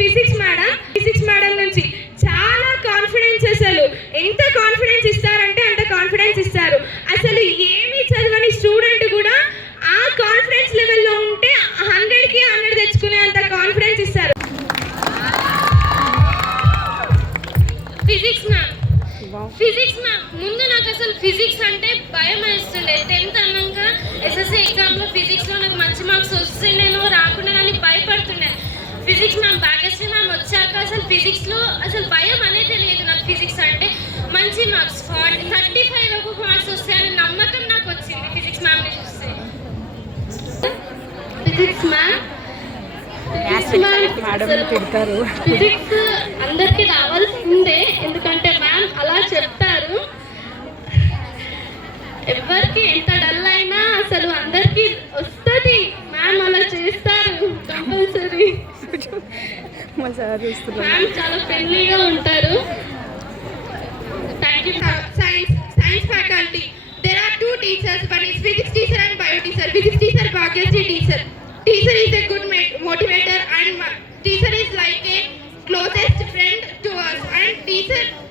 Physics madam నుంచి చాలా కాన్ఫిడెన్స్, అసలు ఎంత కాన్ఫిడెన్స్ ఇస్తారంటే అంత కాన్ఫిడెన్స్ ఇస్తారు. అసలు ఏమీ చదవని స్టూడెంట్ కూడా ఆ కాన్ఫిడెన్స్ లెవెల్లో ఉంటే 100కి 100 తెచ్చుకునే అంత కాన్ఫిడెన్స్ ఇస్తారు. ఫిజిక్స్ మ్యామ్ ముందు నాకు అసలు ఫిజిక్స్ అంటే భయం వేస్తుండే. 10th అన్నాక ఎస్ఎస్సి ఎగ్జామ్లో ఫిజిక్స్లో నాకు మంచి మార్క్స్ వస్తే నేను రాకుండా అని భయపడుతుండే. ఫిజిక్స్ మ్యామ్ భాగ్యశ్రీ మ్యామ్ వచ్చాక అసలు ఫిజిక్స్లో అసలు భయం అనేది లేదు నాకు. ఫిజిక్స్ అంటే మంచి మార్క్స్ 35 వరకు మార్క్స్ వస్తాయని నమ్మకం నాకు వచ్చింది ఫిజిక్స్ మ్యామ్ని చూస్తే. ఫిజిక్స్ అందరికీ రావాల్సిందే, ఎందుకంటే మ్యామ్ అలా చెప్తారు. ఎవరికి ఎంత డల్ అయినా అసలు అందరికీ వస్తుంది, మ్యామ్ అలా చేస్తారు కంపల్సరీ. మ్యామ్ చాలా ఫ్రెండ్లీగా ఉంటారు. Thank you. Science faculty, there are 2 teachers, one is physics teacher and bio teacher. Physics teacher Bhagyasri teacher. Teacher is a good motivator and teacher is like a closest friend to us, and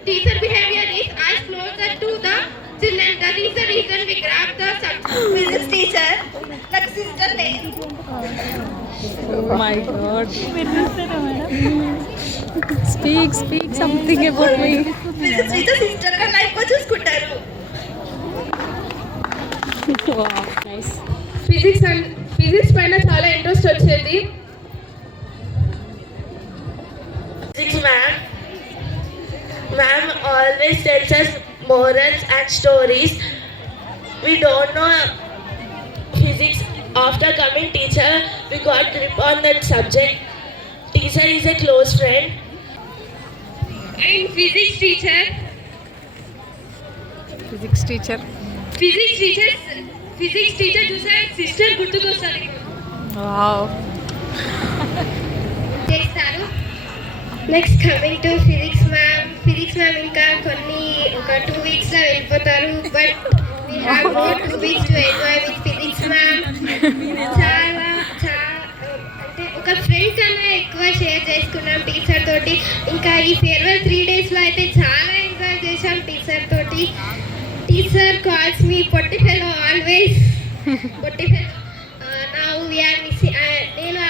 teacher behavior is as closer to the children. That is the reason we grab the subject. Physics teacher like sister name. Oh my god. Speak something about me. Physics teacher sister ka life ko చూసుకుంటారు. Wow, nice. Physics పైన చాలా ఇంట్రెస్ట్ వచ్చేది. Physics ma'am always tells us morals and stories. We don't know physics. After coming teacher, we got grip on that subject. Teacher is a close friend. And physics teacher చూసా సిస్టర్ గుర్తుకొస్తారు. Wow. చేస్తారు. Next coming to physics ma'am ఇంకా ఒక 2 వీక్స్లో వెళ్ళిపోతారు. But we have more 2 weeks to enjoy with physics ma'am. చాలా అంటే ఒక ఫ్రెండ్ కన్నా ఎక్కువ షేర్ చేసుకున్నాం టీచర్ తోటి. ఇంకా ఈ ఫేర్వెల్ 3 డేస్లో అయితే చాలా ఎంజాయ్ చేసాం టీచర్ తోటి. టీచర్ కాల్స్ మీ పొట్టి ఫెలో ఆల్వేస్. పొట్టి ఫెలో. Now we are missing. నేను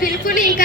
పిలుపుని ఇంకా